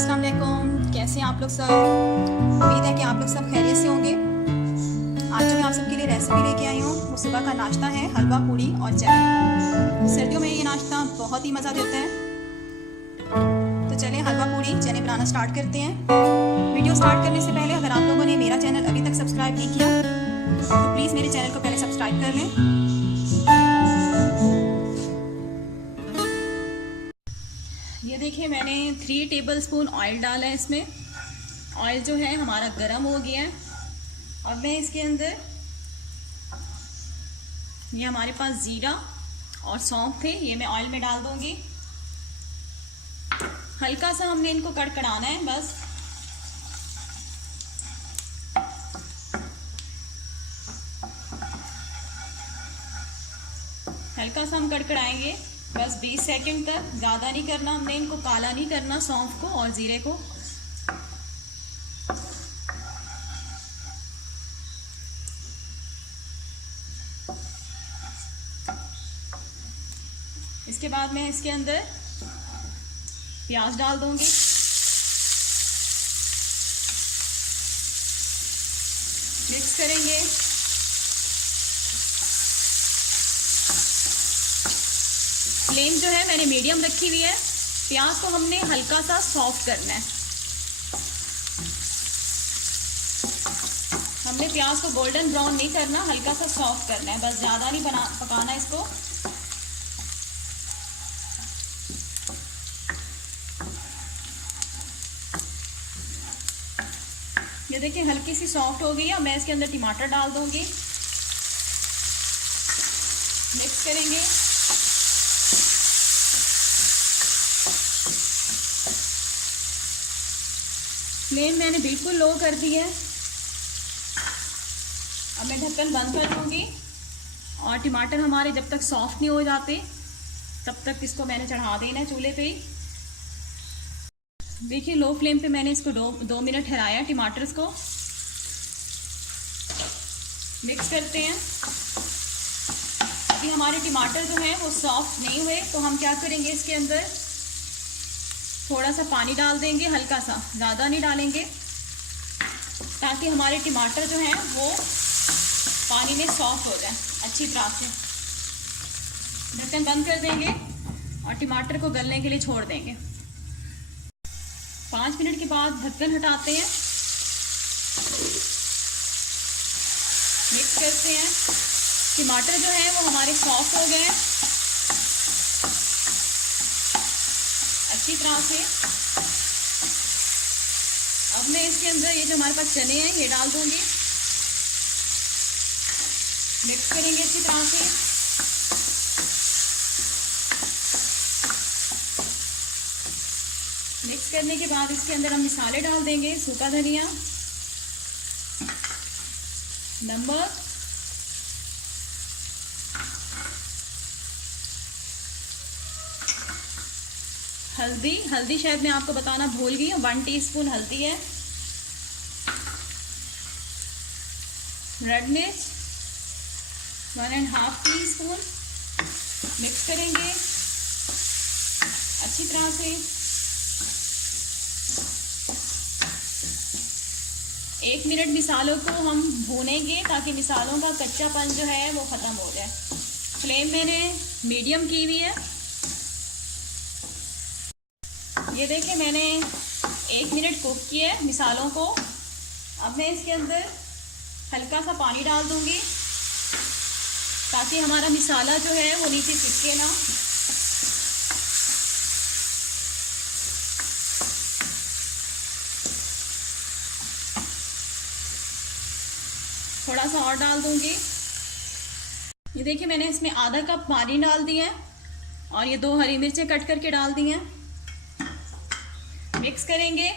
अस्सलाम वालेकुम। कैसे हैं आप लोग सब? उम्मीद है कि आप लोग सब खैरियत से होंगे। आज जो मैं आप सबके लिए रेसिपी लेके आई हूँ वो सुबह का नाश्ता है, हलवा पूड़ी और चने। सर्दियों में ये नाश्ता बहुत ही मज़ा देता है। तो चलें हलवा पूड़ी चने बनाना स्टार्ट करते हैं। वीडियो स्टार्ट करने से पहले अगर आप लोगों ने मेरा चैनल अभी तक सब्सक्राइब नहीं किया तो प्लीज़ मेरे चैनल को पहले सब्सक्राइब कर लें। ये देखिए मैंने 3 टेबलस्पून ऑयल डाला है इसमें। ऑयल जो है हमारा गर्म हो गया है। अब मैं इसके अंदर ये हमारे पास जीरा और सौंफ थे, ये मैं ऑयल में डाल दूंगी। हल्का सा हमने इनको कड़कड़ाना है बस। हल्का सा हम कड़कड़ाएंगे बस 20 सेकंड तक, ज़्यादा नहीं करना हमने, इनको काला नहीं करना सौंफ को और ज़ीरे को। इसके बाद मैं इसके अंदर प्याज डाल दूंगी। मिक्स करेंगे। फ्लेम जो है मैंने मीडियम रखी हुई है। प्याज को हमने हल्का सा सॉफ्ट करना है। हमने प्याज को गोल्डन ब्राउन नहीं करना, हल्का सा सॉफ्ट करना है बस, ज़्यादा नहीं पकाना इसको। ये देखिए हल्की सी सॉफ्ट हो गई है। मैं इसके अंदर टमाटर डाल दूंगी। मिक्स करेंगे। फ्लेम मैंने बिल्कुल लो कर दी है। अब मैं ढक्कन बंद कर दूंगी और टमाटर हमारे जब तक सॉफ्ट नहीं हो जाते तब तक इसको मैंने चढ़ा देना है चूल्हे पे ही। देखिए लो फ्लेम पे मैंने इसको 2 मिनट ठहराया टमाटर्स को। मिक्स करते हैं। अभी हमारे टमाटर जो हैं वो सॉफ्ट नहीं हुए तो हम क्या करेंगे, इसके अंदर थोड़ा सा पानी डाल देंगे, हल्का सा, ज़्यादा नहीं डालेंगे, ताकि हमारे टमाटर जो हैं वो पानी में सॉफ्ट हो जाए अच्छी तरह से। ढक्कन बंद कर देंगे और टमाटर को गलने के लिए छोड़ देंगे। 5 मिनट के बाद ढक्कन हटाते हैं। मिक्स करते हैं। टमाटर जो है वो हमारे सॉफ्ट हो गए हैं अच्छी तरह से। अब मैं इसके अंदर ये जो हमारे पास चने हैं ये डाल दूंगी। मिक्स करेंगे अच्छी तरह से। मिक्स करने के बाद इसके अंदर हम मसाले डाल देंगे। सूखा धनिया, नमक, हल्दी शायद मैं आपको बताना भूल गई हूँ, 1 टीस्पून हल्दी है। रेड मिर्च 1.5 टीस्पून। मिक्स करेंगे अच्छी तरह से। 1 मिनट मिसालों को हम भूनेंगे ताकि मिसालों का कच्चापन जो है वो ख़त्म हो जाए। फ्लेम मैंने मीडियम की हुई है। ये देखिए मैंने 1 मिनट कुक किया है मिसालों को। अब मैं इसके अंदर हल्का सा पानी डाल दूंगी ताकि हमारा मिसाला जो है वो नीचे चिपके ना। थोड़ा सा और डाल दूंगी। ये देखिए मैंने इसमें आधा कप पानी डाल दिया है और ये 2 हरी मिर्चें कट करके डाल दी हैं। मिक्स करेंगे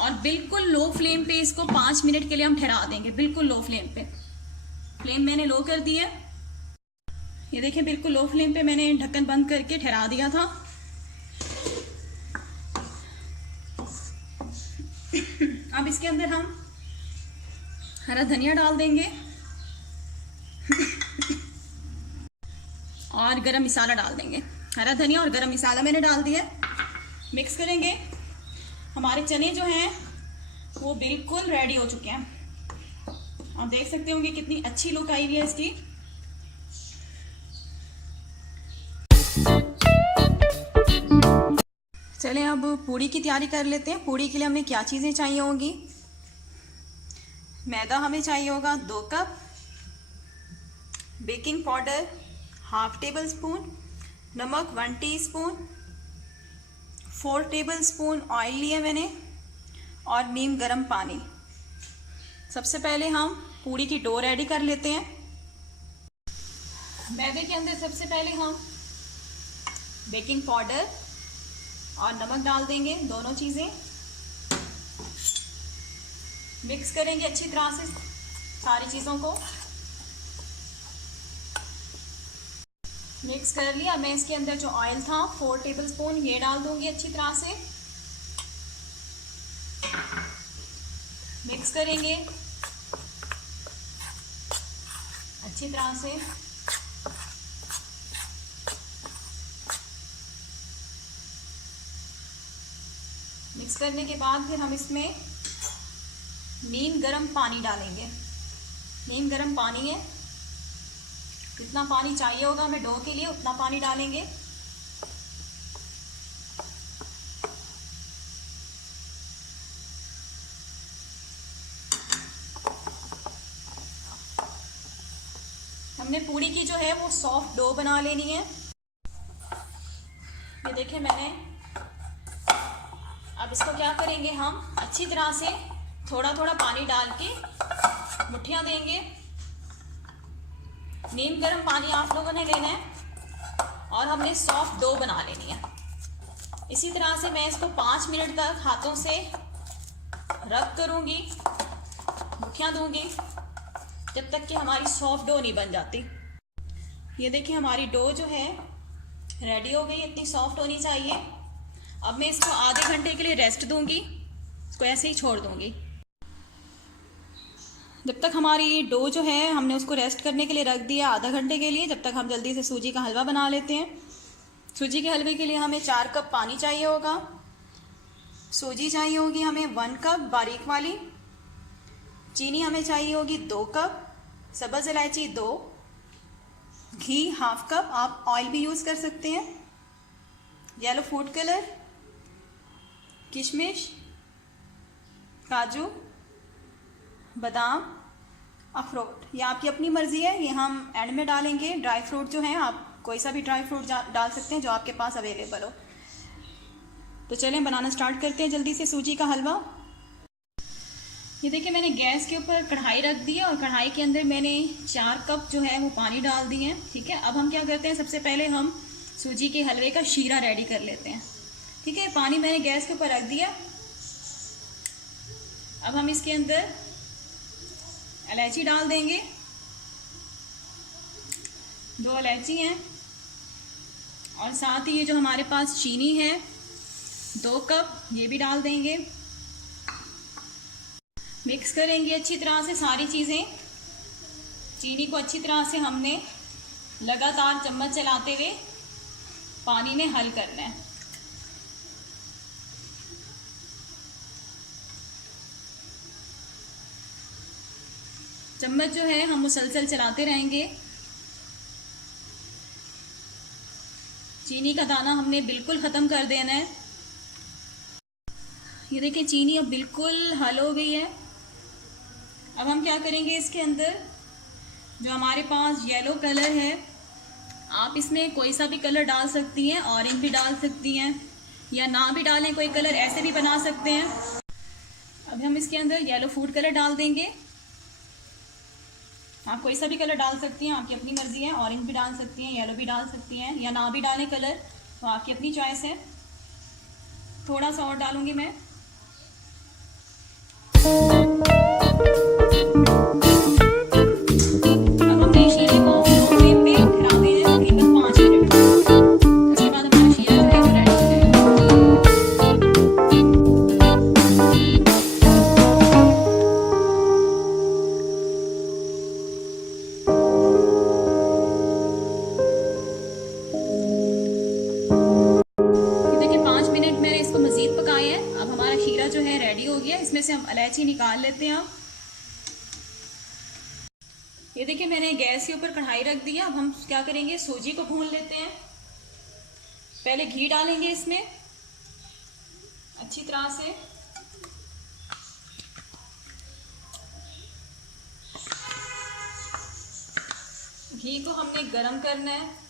और बिल्कुल लो फ्लेम पे इसको 5 मिनट के लिए हम ठहरा देंगे, बिल्कुल लो फ्लेम पे। फ्लेम मैंने लो कर दी है। ये देखिए बिल्कुल लो फ्लेम पे मैंने ढक्कन बंद करके ठहरा दिया था। अब इसके अंदर हम हरा धनिया डाल देंगे और गरम मसाला डाल देंगे। हरा धनिया और गरम मसाला मैंने डाल दिया। मिक्स करेंगे। हमारे चने जो हैं वो बिल्कुल रेडी हो चुके हैं। आप देख सकते होंगे कितनी अच्छी लुक आई हुई है इसकी। चलें अब पूड़ी की तैयारी कर लेते हैं। पूड़ी के लिए हमें क्या चीज़ें चाहिए होंगी। मैदा हमें चाहिए होगा 2 cup, baking powder half table spoon, नमक 1 टीस्पून, 4 टेबल स्पून ऑयल लिया मैंने, और नीम गर्म पानी। सबसे पहले हम पूड़ी की डो रेडी कर लेते हैं। मैदे के अंदर सबसे पहले हम बेकिंग पाउडर और नमक डाल देंगे, दोनों चीज़ें मिक्स करेंगे अच्छी तरह से सारी चीज़ों को। मिक्स कर लिया। मैं इसके अंदर जो ऑयल था 4 टेबल स्पून ये डाल दूंगी अच्छी तरह से। मिक्स करेंगे अच्छी तरह से। मिक्स करने के बाद फिर हम इसमें नीम गर्म पानी डालेंगे। नीम गर्म पानी है, जितना पानी चाहिए होगा हमें डो के लिए उतना पानी डालेंगे। हमने पूड़ी की जो है वो सॉफ्ट डो बना लेनी है। ये देखें मैंने। अब इसको क्या करेंगे, हम अच्छी तरह से थोड़ा थोड़ा पानी डाल के मुट्ठियाँ देंगे। नीम गर्म पानी आप लोगों ने लेना है और हमने सॉफ्ट डो बना लेनी है। इसी तरह से मैं इसको 5 मिनट तक हाथों से रब करूँगी, मुट्ठियाँ दूँगी जब तक कि हमारी सॉफ्ट डो नहीं बन जाती। ये देखिए हमारी डो जो है रेडी हो गई, इतनी सॉफ्ट होनी चाहिए। अब मैं इसको आधे घंटे के लिए रेस्ट दूँगी, इसको ऐसे ही छोड़ दूँगी। जब तक हमारी डो जो है हमने उसको रेस्ट करने के लिए रख दिया आधा घंटे के लिए, जब तक हम जल्दी से सूजी का हलवा बना लेते हैं। सूजी के हलवे के लिए हमें 4 कप पानी चाहिए होगा। सूजी चाहिए होगी हमें 1 कप बारीक वाली। चीनी हमें चाहिए होगी 2 कप, सब्ज़ इलायची 2, घी हाफ कप, आप ऑयल भी यूज़ कर सकते हैं, येलो फूड कलर, किशमिश, काजू, बादाम, अखरोट। ये आपकी अपनी मर्ज़ी है, ये हम एंड में डालेंगे। ड्राई फ्रूट जो हैं आप कोई सा भी ड्राई फ्रूट डाल सकते हैं जो आपके पास अवेलेबल हो। तो चलें बनाना स्टार्ट करते हैं जल्दी से सूजी का हलवा। ये देखिए मैंने गैस के ऊपर कढ़ाई रख दी है और कढ़ाई के अंदर मैंने 4 कप जो है वो पानी डाल दिए हैं। ठीक है, अब हम क्या करते हैं, सबसे पहले हम सूजी के हलवे का शीरा रेडी कर लेते हैं। ठीक है, पानी मैंने गैस के ऊपर रख दिया। अब हम इसके अंदर इलायची डाल देंगे, 2 इलायची हैं, और साथ ही ये जो हमारे पास चीनी है 2 कप ये भी डाल देंगे। मिक्स करेंगे अच्छी तरह से सारी चीज़ें। चीनी को अच्छी तरह से हमने लगातार चम्मच चलाते हुए पानी में हल करना है। चम्मच जो है हम मुसलसल चलाते रहेंगे। चीनी का दाना हमने बिल्कुल ख़त्म कर देना है। ये देखिए चीनी अब बिल्कुल हल हो गई है। अब हम क्या करेंगे, इसके अंदर जो हमारे पास येलो कलर है, आप इसमें कोई सा भी कलर डाल सकती हैं, ऑरेंज भी डाल सकती हैं, या ना भी डालें कोई कलर, ऐसे भी बना सकते हैं। अब हम इसके अंदर येलो फूड कलर डाल देंगे। आप कोई सा भी कलर डाल सकती हैं, आपकी अपनी मर्ज़ी है। ऑरेंज भी डाल सकती हैं, येलो भी डाल सकती हैं, या ना भी डालें कलर, तो आपकी अपनी चॉइस है। थोड़ा सा और डालूंगी मैं। अब हमने शीरे को फ्लेम पे खिलाते हैं तकरीबन 5 मिनट। उसके बाद हमारा शीरा जो है वो रेडी हो जाएगा। देखिए 5 मिनट मैंने इसको मज़ीद पकाया है। अब हो गया, इसमें से हम इलायची निकाल लेते हैं। अब ये देखिए मैंने गैस के ऊपर कढ़ाई रख दी है। अब हम क्या करेंगे, सूजी को भून लेते हैं। पहले घी डालेंगे इसमें अच्छी तरह से। घी को हमने गरम करना है।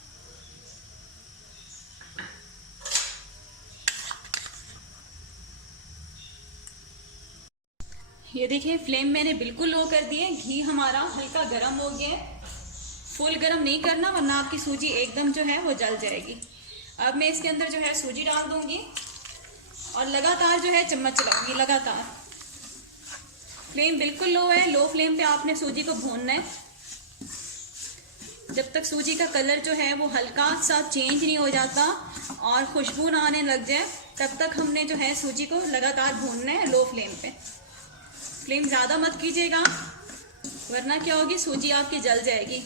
ये देखिए फ्लेम मैंने बिल्कुल लो कर दी है। घी हमारा हल्का गरम हो गया है। फुल गरम नहीं करना वरना आपकी सूजी एकदम जो है वो जल जाएगी। अब मैं इसके अंदर जो है सूजी डाल दूंगी और लगातार जो है चम्मच चलाऊंगी लगातार। फ्लेम बिल्कुल लो है। लो फ्लेम पे आपने सूजी को भूनना है जब तक सूजी का कलर जो है वो हल्का सा चेंज नहीं हो जाता और खुशबू ना आने लग जाए, तब तक हमने जो है सूजी को लगातार भूनना है लो फ्लेम पे। फ्लेम ज़्यादा मत कीजिएगा वरना क्या होगी, सूजी आपकी जल जाएगी।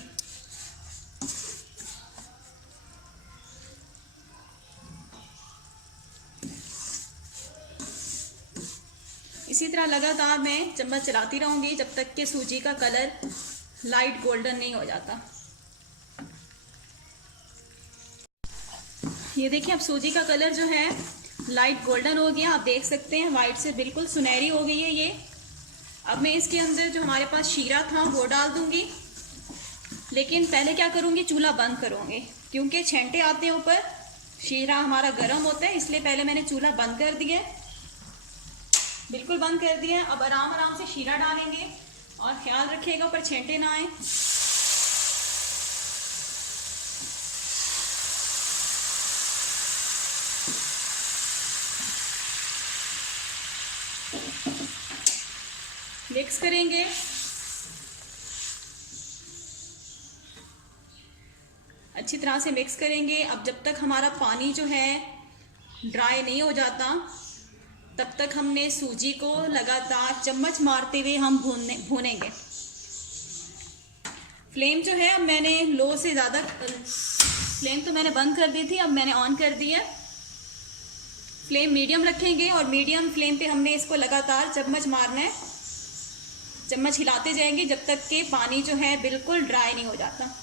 इसी तरह लगातार मैं चम्मच चलाती रहूंगी जब तक कि सूजी का कलर लाइट गोल्डन नहीं हो जाता। ये देखिए अब सूजी का कलर जो है लाइट गोल्डन हो गया। आप देख सकते हैं वाइट से बिल्कुल सुनहरी हो गई है ये। अब मैं इसके अंदर जो हमारे पास शीरा था वो डाल दूंगी, लेकिन पहले क्या करूंगी, चूल्हा बंद करूंगी क्योंकि छेंटे आते हैं ऊपर। शीरा हमारा गर्म होता है इसलिए पहले मैंने चूल्हा बंद कर दिया, बिल्कुल बंद कर दिया। अब आराम आराम से शीरा डालेंगे और ख्याल रखिएगा ऊपर छेंटे ना आए। मिक्स करेंगे। अच्छी तरह से मिक्स करेंगे। अब जब तक हमारा पानी जो है ड्राई नहीं हो जाता तब तक हमने सूजी को लगातार चम्मच मारते हुए हम भूनेंगे। फ्लेम जो है अब मैंने लो से ज़्यादा, फ्लेम तो मैंने बंद कर दी थी, अब मैंने ऑन कर दी है। फ्लेम मीडियम रखेंगे और मीडियम फ्लेम पे हमने इसको लगातार चम्मच मारना है। चम्मच हिलाते जाएंगे जब तक कि पानी जो है बिल्कुल ड्राई नहीं हो जाता।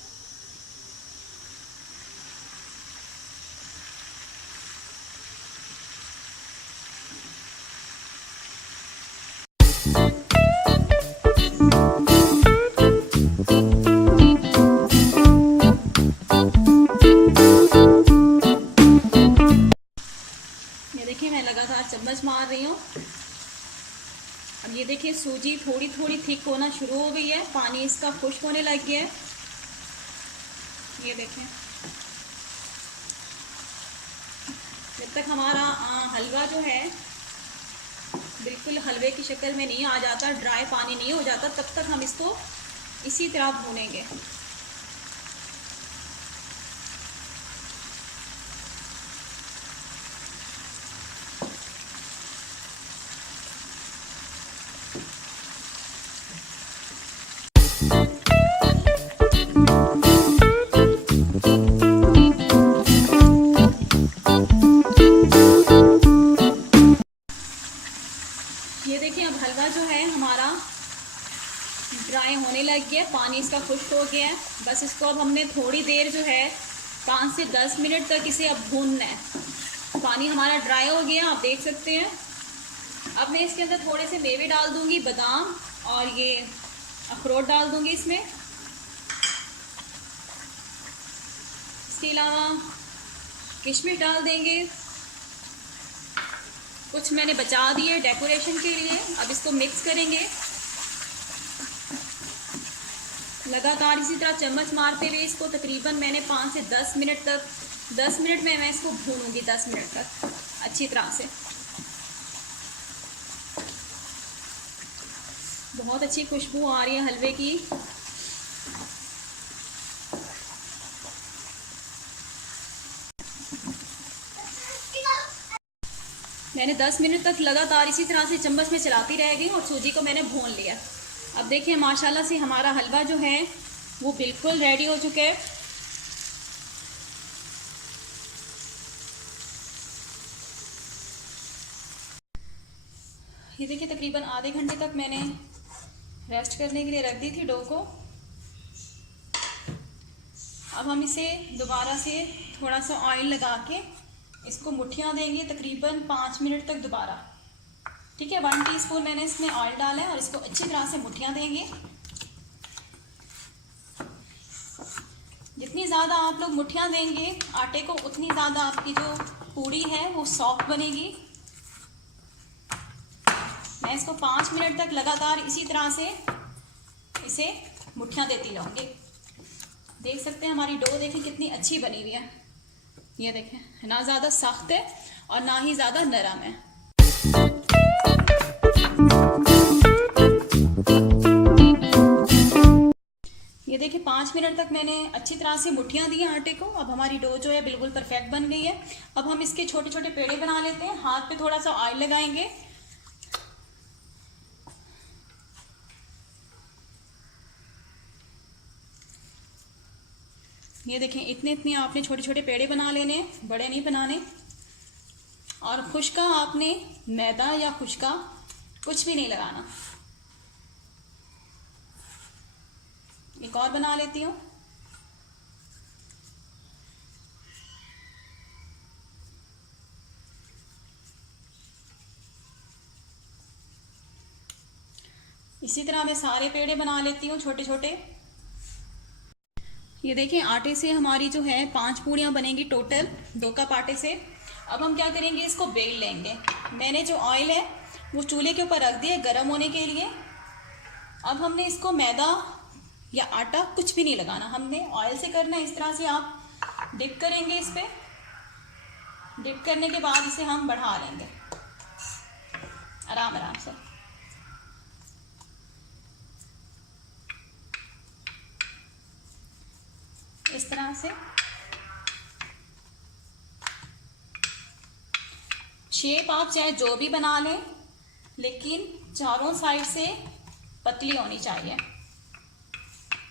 ये देखिए मैं लगातार चम्मच मार रही हूँ। अब ये देखिए सूजी थोड़ी थोड़ी थिक होना शुरू हो गई है, पानी इसका खुश्क होने लग गया है। ये देखें जब तक हमारा हलवा जो है बिल्कुल हलवे की शक्ल में नहीं आ जाता, ड्राई पानी नहीं हो जाता, तब तक हम इसको इसी तरह भूनेंगे। ये देखिए अब हलवा जो है हमारा ड्राई होने लग गया, पानी इसका खुश्क हो गया है। बस इसको अब हमने थोड़ी देर जो है 5 से 10 मिनट तक इसे अब भूनना है। पानी हमारा ड्राई हो गया, आप देख सकते हैं। अब मैं इसके अंदर थोड़े से मेवे डाल दूंगी, बादाम और ये अखरोट डाल दूंगी इसमें। इसके अलावा किशमिश डाल देंगे, कुछ मैंने बचा दिए डेकोरेशन के लिए। अब इसको मिक्स करेंगे लगातार इसी तरह चम्मच मारते हुए। इसको तकरीबन मैंने 5 से 10 मिनट तक, 10 मिनट में मैं इसको भूनूंगी, 10 मिनट तक अच्छी तरह से। बहुत अच्छी खुशबू आ रही है हलवे की। मैंने 10 मिनट तक लगातार इसी तरह से चम्मच में चलाती रह गई और सूजी को मैंने भून लिया। अब देखिए माशाल्लाह से हमारा हलवा जो है वो बिल्कुल रेडी हो चुका है। ये देखिए तकरीबन आधे घंटे तक मैंने रेस्ट करने के लिए रख दी थी डो को। अब हम इसे दोबारा से थोड़ा सा ऑयल लगा के इसको मुट्ठियाँ देंगे तकरीबन 5 मिनट तक दोबारा। ठीक है, 1 टीस्पून मैंने इसमें ऑयल डाला है और इसको अच्छी तरह से मुट्ठियाँ देंगे। जितनी ज़्यादा आप लोग मुट्ठियाँ देंगे आटे को, उतनी ज़्यादा आपकी जो पूड़ी है वो सॉफ्ट बनेगी। मैं इसको 5 मिनट तक लगातार इसी तरह से इसे मुट्ठियाँ देती रहूँगी। देख सकते हैं हमारी डो देखें कितनी अच्छी बनी हुई है। ये देखें, ना ज़्यादा सख्त है और ना ही ज़्यादा नरम है। ये देखिए 5 मिनट तक मैंने अच्छी तरह से मुट्ठियाँ दी आटे को। अब हमारी डो जो है बिल्कुल परफेक्ट बन गई है। अब हम इसके छोटे छोटे पेड़े बना लेते हैं। हाथ पे थोड़ा सा ऑयल लगाएंगे। ये देखें इतने इतने आपने छोटे छोटे पेड़े बना लेने, बड़े नहीं बनाने। और खुश्का आपने मैदा या खुश्का कुछ भी नहीं लगाना। एक और बना लेती हूँ। इसी तरह मैं सारे पेड़े बना लेती हूँ छोटे छोटे। ये देखिए आटे से हमारी जो है 5 पूड़ियाँ बनेंगी टोटल 2 कप आटे से। अब हम क्या करेंगे, इसको बेल लेंगे। मैंने जो ऑयल है वो चूल्हे के ऊपर रख दिया गर्म होने के लिए। अब हमने इसको मैदा या आटा कुछ भी नहीं लगाना, हमने ऑयल से करना है। इस तरह से आप डिप करेंगे इस पे। डिप करने के बाद इसे हम बढ़ा लेंगे आराम आराम से। इस तरह से शेप आप चाहे जो भी बना लें, लेकिन चारों साइड से पतली होनी चाहिए।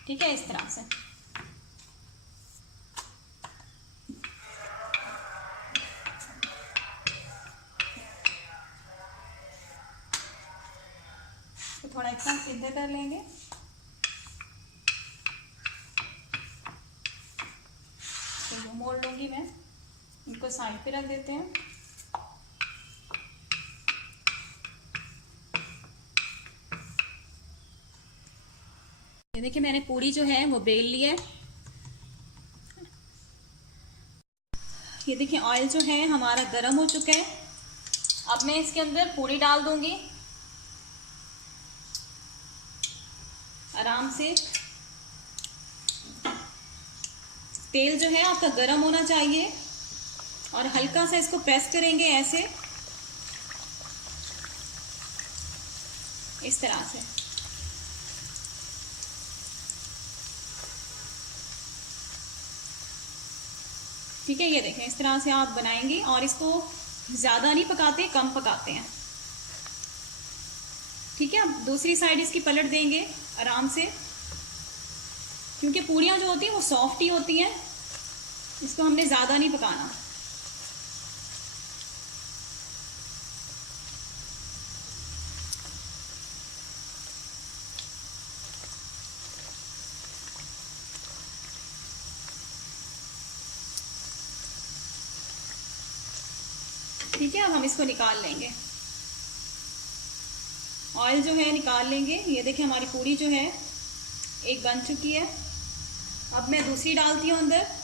ठीक है, इस तरह से। तो थोड़ा इतना सीधे कर लेंगे। तो मोड़ लूंगी मैं, इनको साइड पे रख देते हैं। ये देखिए मैंने पूड़ी जो है वो बेल ली है। ये देखिए ऑयल जो है हमारा गर्म हो चुका है। अब मैं इसके अंदर पूड़ी डाल दूंगी आराम से। तेल जो है आपका गर्म होना चाहिए और हल्का सा इसको प्रेस करेंगे ऐसे, इस तरह से। ठीक है, ये देखें इस तरह से आप बनाएंगे और इसको ज़्यादा नहीं पकाते, कम पकाते हैं। ठीक है, अब दूसरी साइड इसकी पलट देंगे आराम से, क्योंकि पूड़ियाँ जो होती हैं वो सॉफ्ट ही होती हैं। इसको हमने ज़्यादा नहीं पकाना। ठीक है, अब हम इसको निकाल लेंगे। ऑयल जो है निकाल लेंगे। ये देखिए हमारी पूड़ी जो है एक बन चुकी है। अब मैं दूसरी डालती हूँ अंदर।